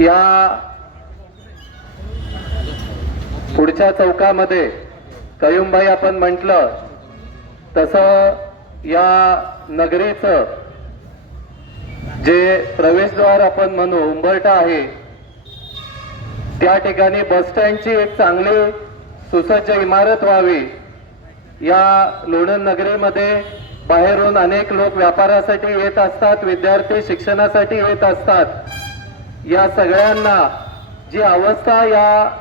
या पुढच्या चौकामध्ये कयुमबाई आपण म्हटलं तसं या नगरीचं जे प्रवेशद्वार आपण म्हणू उंबरटा आहे त्या ठिकाणी बसस्टँडची एक चांगली सुसज्ज इमारत व्हावी. या लोणंद नगरीमध्ये बाहेरून अनेक लोक व्यापारासाठी येत असतात विद्यार्थी शिक्षणासाठी येत असतात. या सगळ्यांना जी अवस्था या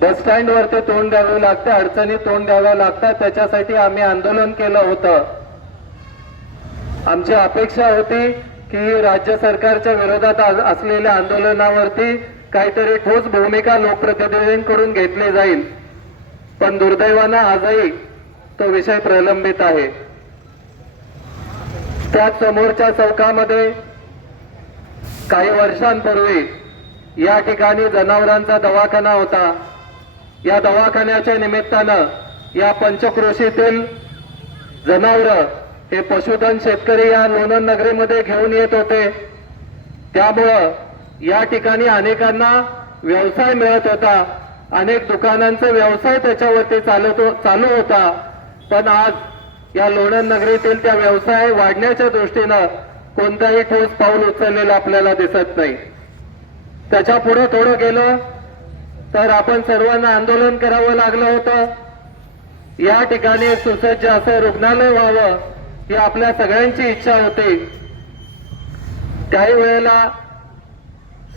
बस स्टँडवरती तोंड द्यावी लागते अडचणी तोंड द्याव्या लागतात त्याच्यासाठी आम्ही आंदोलन केलं होतं. आमची अपेक्षा होती की राज्य सरकारच्या विरोधात असलेल्या आंदोलनावरती काहीतरी ठोस भूमिका लोकप्रतिनिधींकडून घेतली जाईल. पण दुर्दैवानं आजही तो विषय प्रलंबित आहे. त्याच समोरच्या चौकामध्ये काही वर्षांपूर्वी या ठिकाणी जनावरांचा दवाखाना होता. या दवाखान्याच्या निमित्तानं या पंचक्रोशीतील जनावर हे पशुधन शेतकरी या लोणंद नगरीमध्ये घेऊन येत होते. त्यामुळं या ठिकाणी अनेकांना व्यवसाय मिळत होता. अनेक दुकानांचा व्यवसाय त्याच्यावरती चालत हो-, चालू होता. पण आज या लोणंद नगरीतील त्या व्यवसाय वाढण्याच्या दृष्टीनं कोणताही ठोस पाऊल उचललेलं आपल्याला दिसत नाही. त्याच्या पुढे थोडं गेलं तर आपण सर्वांना आंदोलन करावं लागलं होतं. या ठिकाणी सुसज्ज असं रुग्णालय व्हावं ही आपल्या सगळ्यांची इच्छा होती. काही वेळेला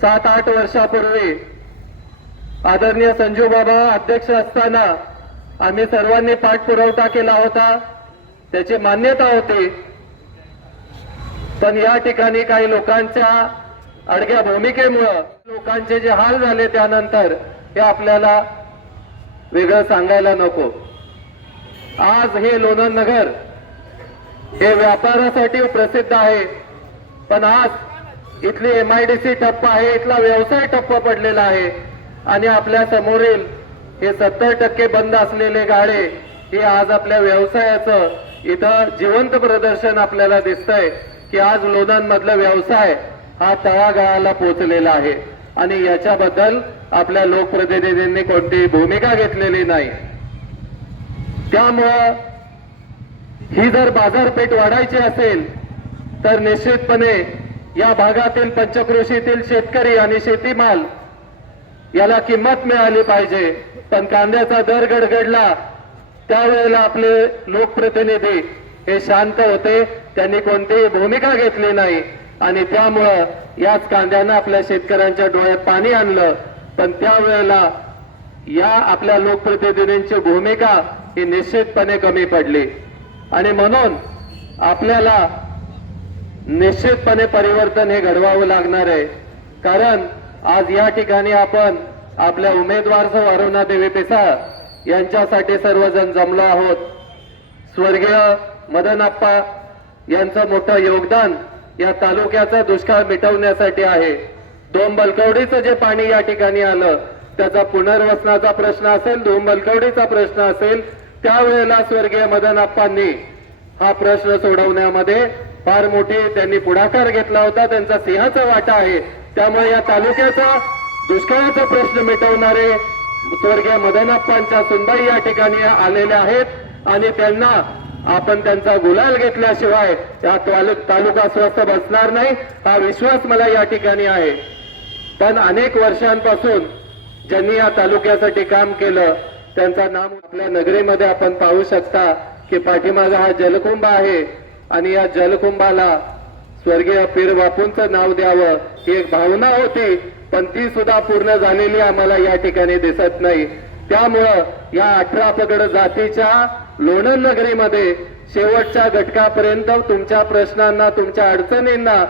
सात आठ वर्षापूर्वी आदरणीय संजू बाबा अध्यक्ष असताना आम्ही सर्वांनी पाठपुरवठा केला होता. त्याची मान्यता होती. पण या ठिकाणी काही लोकांच्या अडग्या भूमिकेमुळं लोकांचे जे हाल झाले त्यानंतर हे आपल्याला वेगळं सांगायला नको. आज हे लोणंद नगर हे व्यापारासाठी प्रसिद्ध आहे. पण आज इथली एम आय डी सी ठप्प आहे इथला व्यवसाय ठप्प पडलेला आहे. आणि आपल्या समोरील हे सत्तर टक्के बंद असलेले गाडे हे आज आपल्या व्यवसायाचं इथं जिवंत प्रदर्शन आपल्याला दिसतंय. की आज लोधांमधला व्यवसाय हा तळागाळाला पोचलेला आहे. आणि याच्याबद्दल आपल्या लोकप्रतिनिधींनी कोणतीही भूमिका घेतलेली नाही. त्यामुळं ही जर बाजारपेठ वाढायची असेल तर निश्चितपणे या भागातील पंचकृषीतील शेतकरी आणि शेतीमाल याला किंमत मिळाली पाहिजे. पण कांद्याचा दर गडगडला त्यावेळेला आपले लोकप्रतिनिधी हे शांत होते. त्यांनी कोणतीही भूमिका घेतली नाही. आणि त्यामुळं याच कांद्यानं आपल्या शेतकऱ्यांच्या डोळ्यात पाणी आणलं. पण त्यावेळेला या आपल्या लोकप्रतिनिधींची भूमिका ही निश्चितपणे कमी पडली. आणि म्हणून आपल्याला निश्चितपणे परिवर्तन हे घडवावं लागणार आहे. कारण आज या ठिकाणी आपण आपल्या उमेदवार अरुणा देवी पिसाळ यांच्यासाठी सर्वजण जमलो आहोत. स्वर्गीय मदनप्पा यांचं मोठं योगदान या तालुक्याचा दुष्काळ मिटवण्यासाठी आहे. दोन बलकवडीचं जे पाणी या ठिकाणी आलं त्याचा पुनर्वसनाचा प्रश्न असेल दोन बलकवडीचा प्रश्न असेल त्यावेळेला स्वर्गीय मदनप्पांनी हा प्रश्न सोडवण्यामध्ये फार मोठी त्यांनी पुढाकार घेतला होता. त्यांचा सिंहाचा वाटा आहे. त्यामुळे या तालुक्याचा दुष्काळाचा प्रश्न मिटवणारे स्वर्गीय मदनाप्पांच्या सुनबाई या ठिकाणी आलेल्या आहेत. आणि त्यांना आपण त्यांचा गुलाल घेतल्याशिवाय या तालुका स्वस्थ बसणार नाही हा विश्वास मला या ठिकाणी आहे. पण अनेक वर्षांपासून ज्यांनी या तालुक्यासाठी काम केलं त्यांचा नाम आपल्या नगरीमध्ये आपण पाहू शकता की पाठीमागा हा जलकुंभ आहे आणि या जलकुंभाला स्वर्गीय पीर बापूंचं नाव द्यावं ही एक भावना होती पण ती सुद्धा पूर्ण झालेली आम्हाला या ठिकाणी दिसत नाही. त्यामुळं या अठरा पगड जातीच्या लोणंद नगरीमध्ये शेवटच्या घटकापर्यंत तुमच्या प्रश्नांना तुमच्या अडचणींना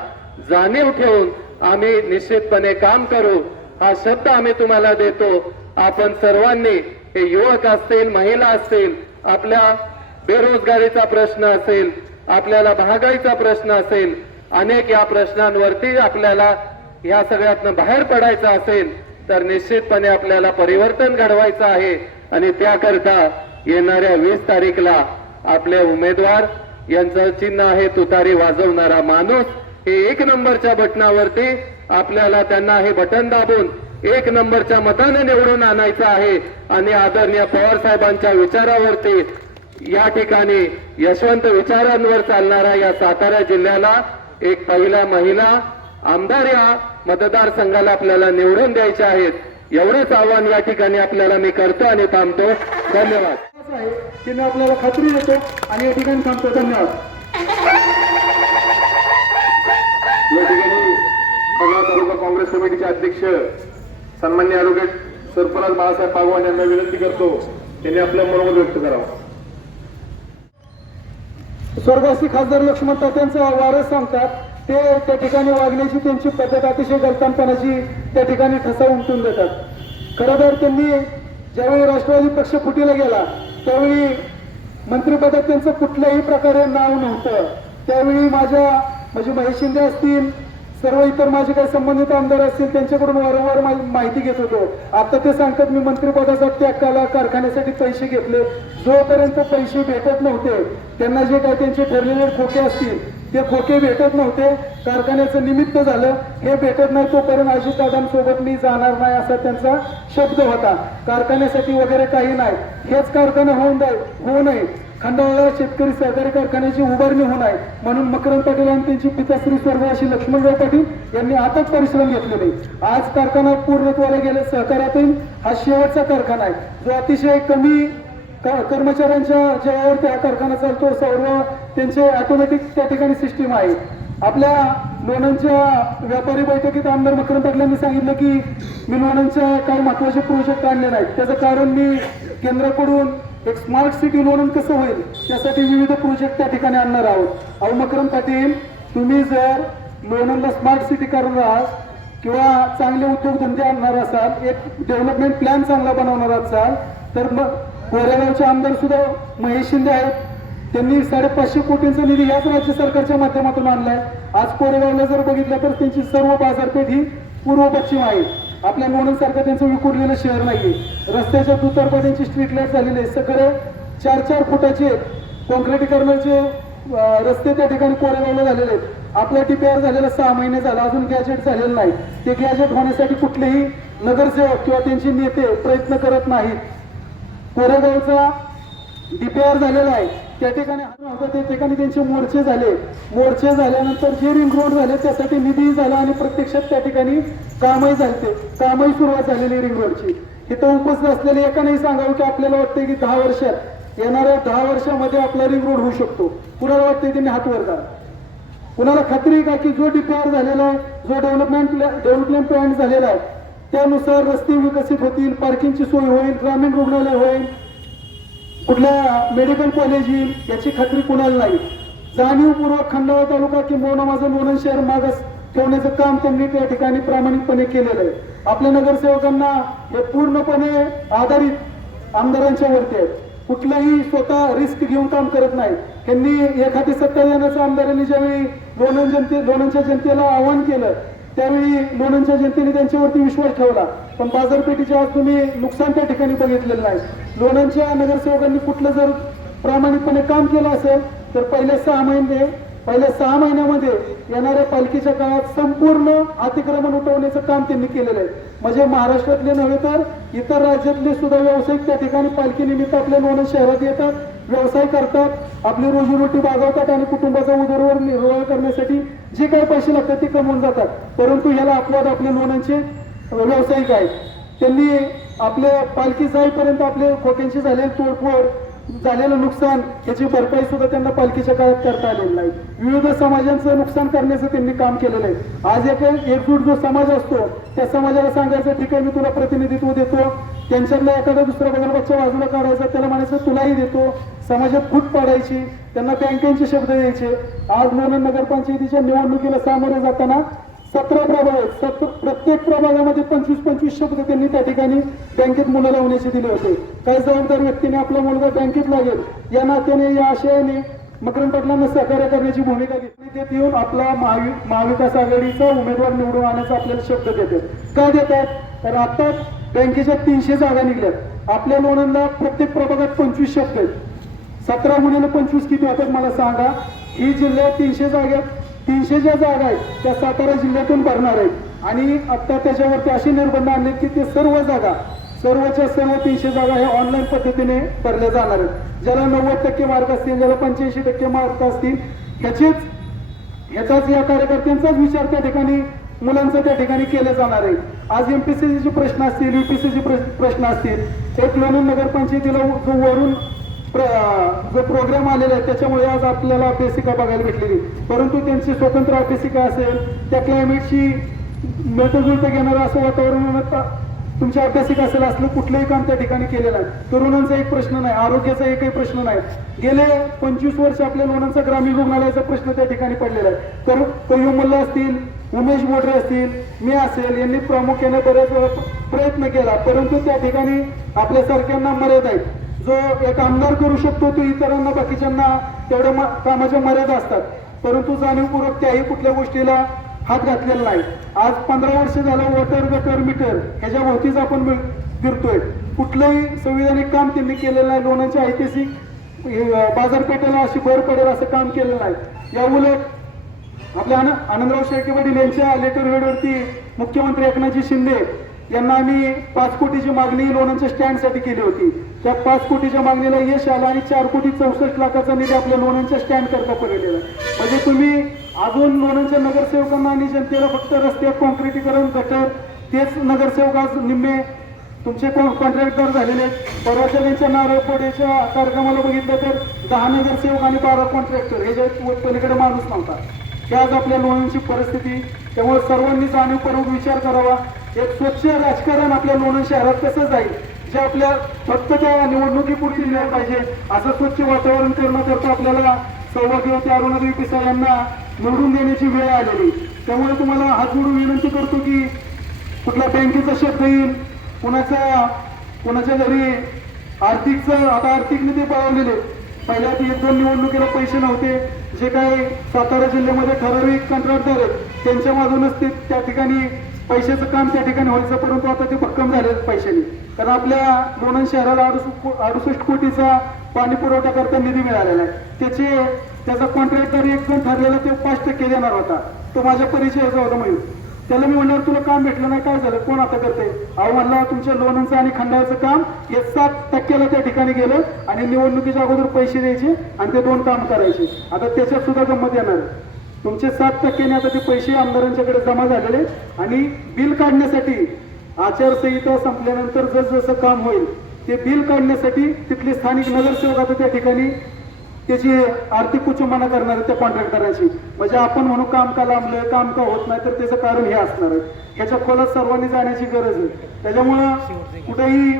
जाणीव ठेवून आम्ही निश्चितपणे काम करू. हा शब्द आम्ही तुम्हाला देतो. आपण सर्वांनी हे युवक असतील महिला असतील आपल्या बेरोजगारीचा प्रश्न असेल आपल्याला महागाईचा प्रश्न असेल अनेक या प्रश्नांवरती आपल्याला या सगळ्यातनं बाहेर पडायचं असेल तर निश्चितपणे आपल्याला परिवर्तन घडवायचं आहे. आणि त्याकरता येणाऱ्या वीस तारीखला आपले उमेदवार यांचं चिन्ह आहे तुतारी वाजवणारा माणूस हे एक नंबरच्या बटनावरती आपल्याला त्यांना हे बटन दाबून एक नंबरच्या मताने निवडून आणायचं आहे. आणि आदरणीय पवार साहेबांच्या विचारावरती या ठिकाणी यशवंत विचारांवर चालणाऱ्या या सातारा जिल्ह्याला एक पहिला महिला आमदार या मतदारसंघाला आपल्याला निवडून द्यायचे आहेत. एवढंच आव्हान या ठिकाणी आपल्याला मी करतो आणि थांबतो. धन्यवाद. आहे की मी आपल्याला खात्री देतो. आणि या ठिकाणी थांबतो. धन्यवाद. या ठिकाणी पगडा तालुका काँग्रेस कमिटीचे अध्यक्ष सन्मान्य ॲडव्होकेट सरफराज बाळासाहेब पागवान यांना विनंती करतो. त्यांनी आपलं मनोमत व्यक्त करावं. स्वर्गस्थी खासदार लक्ष्मण तात्यांचा वारस सांगतात. ते त्या ठिकाणी वागण्याची त्यांची पद्धत अतिशय गलतानपणाची त्या ठिकाणी ठसा उमटून देतात. खरं तर त्यांनी ज्यावेळी राष्ट्रवादी पक्ष फुटीला गेला त्यावेळी मंत्रिपदात त्यांचं कुठल्याही प्रकारे नाव नव्हतं. त्यावेळी माझ्या म्हणजे महेश शिंदे असतील सर्व इतर माझे काही संबंधित आमदार असतील त्यांच्याकडून वारंवार माहिती घेत होतो. आता ते सांगतात मी मंत्रिपदाचा त्याग केला कारखान्यासाठी पैसे घेतले. जोपर्यंत पैसे भेटत नव्हते त्यांना जे काही त्यांचे ठरलेले खोके असतील ते खोके भेटत नव्हते. कारखान्याचं निमित्त झालं. हे भेटत नाही तोपर्यंत अजितदादांसोबत मी जाणार नाही असा त्यांचा शब्द होता. कारखान्यासाठी वगैरे काही नाही. हेच कारखाना होऊन जाईल होऊ नये. खंडाळा शेतकरी सहकारी कारखान्याची उभारणी होणार आहे म्हणून मकरंद पाटील आणि त्यांची पिताश्री स्वर्ग अशी लक्ष्मणराव पाटील यांनी आताच परिश्रम घेतलेले. आज कारखाना पूर्णत्वाला गेले सहकारातून हा शेवटचा कारखाना आहे. जो अतिशय कमी कर्मचाऱ्यांच्या जेव्हावरती हा कारखाना चालतो सर्व त्यांचे ऑटोमॅटिक त्या ठिकाणी सिस्टीम आहे. आपल्या लोणंदच्या व्यापारी बैठकीत आमदार मकरंद पाटलांनी सांगितलं की मी लोणांच्या काही महत्त्वाचे प्रोजेक्ट आणले नाहीत. त्याचं कारण मी केंद्राकडून एक स्मार्ट सिटी लोणंद कसं होईल त्यासाठी विविध प्रोजेक्ट त्या ठिकाणी आणणार आहोत. अहो मकरंद पाटील तुम्ही जर लोणंदला स्मार्ट सिटी करणार आहात किंवा चांगले उद्योगधंदे आणणार असाल एक डेव्हलपमेंट प्लॅन चांगला बनवणार असाल तर मग कोरेगावचे आमदार सुद्धा महेश शिंदे आहेत. त्यांनी साडेपाचशे कोटींचा निधी याच राज्य सरकारच्या माध्यमातून आणलाय. आज कोरेगावला जर बघितलं तर त्यांची सर्व बाजारपेठ ही पूर्व पश्चिम आहे. आपल्या लोणंदसारखं त्यांचं विखुरलेलं शहर नाहीये. रस्त्याच्या दुतर्फा त्यांची स्ट्रीट लाइट झालेली आहे. सगळे चार चार फुटाचे कॉन्क्रिटीकरणाचे रस्ते त्या ठिकाणी कोरेगावला झालेले आहेत. आपला टीपीआर झालेला सहा महिने झाला. अजून गॅजेट झालेलं नाही. ते गॅजेट होण्यासाठी कुठलेही नगरसेवक किंवा त्यांचे नेते प्रयत्न करत नाहीत. कोरेगावचा डीपीआर झालेला आहे. त्या ठिकाणी हा त्या ठिकाणी त्यांचे मोर्चे झाले. मोर्चे झाल्यानंतर जे रिंग रोड झाले त्यासाठी निधी झाला आणि प्रत्यक्षात त्या ठिकाणी कामही झालते. कामही सुरुवात झालेली रिंग रोडची इथं उपस्थित असलेले एकानेही सांगावं की आपल्याला वाटतंय की दहा वर्षात येणाऱ्या दहा वर्षामध्ये आपला रिंग रोड होऊ शकतो. कुणाला वाटतंय त्यांनी हात वर करा कुणाला खात्री आहे का की जो डीपीआर झालेला आहे जो डेव्हलपमेंट डेव्हलपमेंट प्लॅन झालेला आहे त्यानुसार रस्ते विकसित होतील पार्किंगची सोय होईल ग्रामीण रुग्णालय होईल कुठल्या मेडिकल कॉलेज येईल याची खात्री कुणाला नाही. जाणीवपूर्वक खंडाळा तालुका किंबहुना माझं लोणंद शहर मागास ठेवण्याचं काम त्यांनी त्या ठिकाणी प्रामाणिकपणे केलेलं आहे. आपल्या नगरसेवकांना हे पूर्णपणे आधारित आमदारांच्या वरती आहे. कुठलंही स्वतः रिस्क घेऊन काम करत नाही. त्यांनी एखादी सत्ता येण्याचं आमदारांनी ज्यावेळी लोणंद जनते लोणंदच्या जनतेला आवाहन केलं त्यावेळी लोणंदच्या जनतेने त्यांच्यावरती विश्वास ठेवला. पण बाजारपेठेचे आज तुम्ही नुकसान त्या ठिकाणी बघितलेलं नाही. लोणंदच्या नगरसेवकांनी कुठलं जर प्रामाणिकपणे काम केलं असेल तर पहिल्या सहा महिने पहिल्या सहा महिन्यामध्ये येणाऱ्या पालखीच्या काळात संपूर्ण अतिक्रमण उठवण्याचं काम त्यांनी केलेलं आहे. म्हणजे महाराष्ट्रातले नव्हे तर इतर राज्यातले सुद्धा व्यावसायिक त्या ठिकाणी पालखी निमित्त आपल्या लोणंद शहरात येतात व्यवसाय करतात आपली रोजीरोटी बागवतात आणि कुटुंबाचा उदरवर निर्वाह करण्यासाठी जे काही पैसे लागतात ते कमवून जातात. परंतु ह्याला अपवाद आपल्या लोणांचे व्यावसायिक आहेत. त्यांनी आपल्या पालखी जाईपर्यंत आपले खोक्यांची झालेली तोडफोड झालेलं नुकसान याची भरपाई सुद्धा त्यांना पालखीच्या काळात करता आलेली नाही. विविध समाजांचं नुकसान करण्याचं त्यांनी काम केलेलं आहे. आज एक एकजूट जो समाज असतो त्या समाजाला सांगायचं ठीक आहे मी तुला प्रतिनिधित्व देतो. त्यांच्यातला एखादा दुसरा बगलबागच्या बाजूला काढायचा त्याला म्हणायचं तुलाही देतो. समाजात फूट पाडायची त्यांना बँकेचे शब्द द्यायचे. आज लोणंद नगरपंचायतीच्या निवडणुकीला सामोरे जाताना सतरा प्रभाग आहेत. सत प्रत्येक प्रभागामध्ये पंचवीस पंचवीस शब्द त्यांनी त्या ठिकाणी बँकेत मुलं लावण्याचे दिले होते. काही जबाबदार व्यक्तीने आपला मुलगा बँकेत लागेल. या नात्याने या आशयाने मकरंद पाटलांना सहकार्य करण्याची भूमिका घेतली. देत येऊन आपला महावि महाविकास आघाडीचा उमेदवार निवडून आणण्याचा आपल्याला शब्द देतात. का देतात? तर आता बँकेच्या तीनशे जागा निघल्यात. आपल्या लोणांना प्रत्येक प्रभागात पंचवीस शब्द आहेत. सतरा गुणिले पंचवीस किती होतात मला सांगा? ही जिल्ह्यात तीनशे जाग्यात तीनशे ज्या जागा आहेत त्या सातारा जिल्ह्यातून भरणार आहेत. आणि आता त्याच्यावरती असे निर्बंध आणले की ते सर्व जागा सर्वच्या सर्व तीनशे जागा हे ऑनलाईन पद्धतीने भरल्या जाणार आहेत. ज्याला नव्वद टक्के मार्क असतील ज्याला पंच्याऐंशी टक्के मार्क असतील ह्याचेच ह्याचाच या कार्यकर्त्यांचाच विचार त्या ठिकाणी मुलांचा त्या ठिकाणी केला जाणार आहे. आज एमपीसीचे प्रश्न असतील युपीसीचे प्रश्न असतील एक लोणंद नगरपंचायतीला जो वरून प्र- जो प्रोग्राम आलेला आहे त्याच्यामुळे आज आपल्याला अभ्यासिका बघायला भेटलेली परंतु त्यांची स्वतंत्र अभ्यासिका असेल त्या क्लायमेटशी मिळतं घेणारं असं वातावरण तुमच्या अभ्यासिका असेल असलं कुठलंही काम त्या ठिकाणी केलेलं आहे. तरुणांचा एक प्रश्न नाही आरोग्याचा एकही प्रश्न नाही. गेले पंचवीस वर्ष आपल्या लोणांचा ग्रामीण रुग्णालयाचा प्रश्न त्या ठिकाणी पडलेला आहे. तर कयू मल्ल असतील उमेश बोडरे असतील मी असेल यांनी प्रामुख्याने बऱ्याच वेळा प्रयत्न केला परंतु त्या ठिकाणी आपल्यासारख्यांना मर्यादा आहेत जो एक आमदार करू शकतो तो इतरांना बाकीच्यांना तेवढ्या म- कामाच्या मर्यादा असतात. परंतु जाणीवपूर्वक त्याही कुठल्या गोष्टीला हात घातलेला नाही. आज पंधरा वर्ष झालं वॉटर गटर मीटर ह्याच्या भोवतीच आपण फिरतोय. कुठलंही संविधानिक काम त्यांनी केलेलं नाही. लोणांच्या ऐतिहासिक बाजारपेठेला अशी भर पडेल असं काम केलेलं नाही. या उलट आपल्या आनंदराव शेळके पाटील यांच्या लेटर हेडवरती मुख्यमंत्री एकनाथजी शिंदे यांना आम्ही पाच कोटीची मागणी लोणांच्या स्टँडसाठी केली होती. त्या पाच कोटीच्या मागणीला यश आलं आणि चार कोटी चौसष्ट लाखाचा निधी आपल्या लोणांच्या स्टँड करता पडलेला म्हणजे तुम्ही अजून लोणांच्या नगरसेवकांना आणि जनतेला फक्त रस्त्यात कॉन्क्रिटीकरण गटर तेच नगरसेवक आज निम्मे तुमचे कॉन्ट्रॅक्टर झालेले आहेत. परवाच्या त्यांच्या नारळपोड्याच्या कार्यक्रमाला बघितलं तर दहा नगरसेवक आणि बारा कॉन्ट्रॅक्टर हे जे पलीकडे माणूस नव्हता. ही आज आपल्या लोणांची परिस्थिती त्यामुळे सर्वांनी जाणीवपूर्वक विचार करावा. एक स्वच्छ राजकारण आपल्या लोणंद शहरात कसं जाईल? जे आपल्या फक्त त्या निवडणुकीपुरती नाही पाहिजे. असं स्वच्छ वातावरण करण्याकरता आपल्याला सौभाग्य होते अरुणादेवी पिसाळ यांना निवडून देण्याची वेळ आलेली. त्यामुळे तुम्हाला हात जोडून विनंती करतो की कुठल्या बँकेचा शब्द येईल कुणाचा कुणाच्या घरी आर्थिकचं आता आर्थिक नेते पळवलेले. पहिल्या ती एक दोन निवडणुकीला पैसे नव्हते. जे काही सातारा जिल्ह्यामध्ये ठराविक कंत्राटदार आहेत त्यांच्या मागूनच ते त्या ठिकाणी पैशाचं काम त्या ठिकाणी व्हायचं परंतु आता ते भक्कम झाले पैशाने. कारण आपल्या लोणंद शहराला अडुसष्ट अडुसष्ट कोटीचा पाणी पुरवठा करता निधी मिळालेला आहे. त्याचे त्याचा कॉन्ट्रॅक्टर एक जण ठरलेला ते पाच टक्के देणार होता. तो माझ्या परिचयाचा होता मयूर त्याला मी म्हणणार तुला काम भेटलं नाही काय झालं? कोण आता करते अहो म्हणला तुमच्या लोणांचं आणि खंडाळचं काम हे सात टक्क्याला त्या ठिकाणी गेलं आणि निवडणुकीच्या अगोदर पैसे द्यायचे आणि ते दोन काम करायचे. आता त्याच्यात सुद्धा गंमत येणार आहे. तुमचे सात टक्क्याने आता ते पैसे आमदारांच्याकडे जमा झालेले आणि बिल काढण्यासाठी आचारसंहिता संपल्यानंतर जसजसं काम होईल ते बिल काढण्यासाठी तिथले स्थानिक नगरसेवक आता त्या ठिकाणी त्याची आर्थिक कुचुंबना करणार आहे त्या कॉन्ट्रॅक्टरांची म्हणजे आपण म्हणू काम का लांबलं काम का होत नाही तर त्याचं कारण हे असणार आहे. ह्याच्या खोलात सर्वांनी जाण्याची गरज आहे. त्याच्यामुळं कुठेही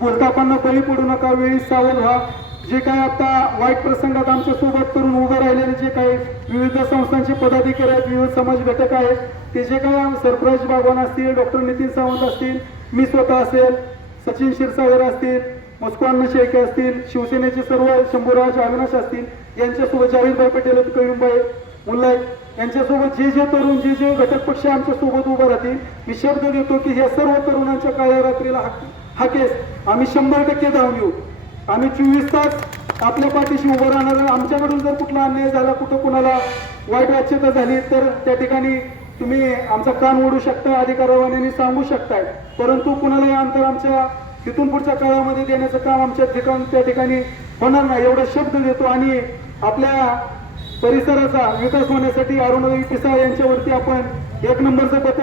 बोलतापांना बळी पडू नका वेळी सावध व्हा. जे काय आता वाईट प्रसंगात आमच्यासोबत करून उभे राहिलेले जे काही विविध संस्थांचे पदाधिकारी आहेत विविध समाज घटक आहेत ते जे काय सरप्राईज बागवान असतील डॉक्टर नितीन सावंत असतील मी स्वतः असेल सचिन क्षीरसागर असतील मुस्कान शेळके असतील शिवसेनेचे सर्व शंभूराज अविनाश असतील यांच्यासोबत जावेदभाई पटेल आहेत, मुल्ला यांच्यासोबत जे जे तरुण जे जे घटक पक्ष आमच्यासोबत उभं राहतील मी शब्द देतो की ह्या सर्व तरुणांच्या काळ्या रात्रीला हा हा केस आम्ही शंभर टक्के धावून येऊ. आम्ही चोवीस तास आपल्या पाठीशी उभं राहणार आमच्याकडून जर कुठला अन्याय झाला कुठं कुणाला वाईट वाच्यता झाली तर त्या ठिकाणी तुम्ही आमचा कान ओढू शकता अधिकारावाने सांगू शकताय. परंतु कुणालाही अंतर आमच्या तिथून पुढच्या काळामध्ये देण्याचं काम आमच्या ठिकाण त्या ठिकाणी होणार नाही. एवढा शब्द देतो आणि आपल्या परिसराचा विकास होण्यासाठी अरुणोदय पिसाळ यांच्यावरती आपण एक नंबरचं पत्र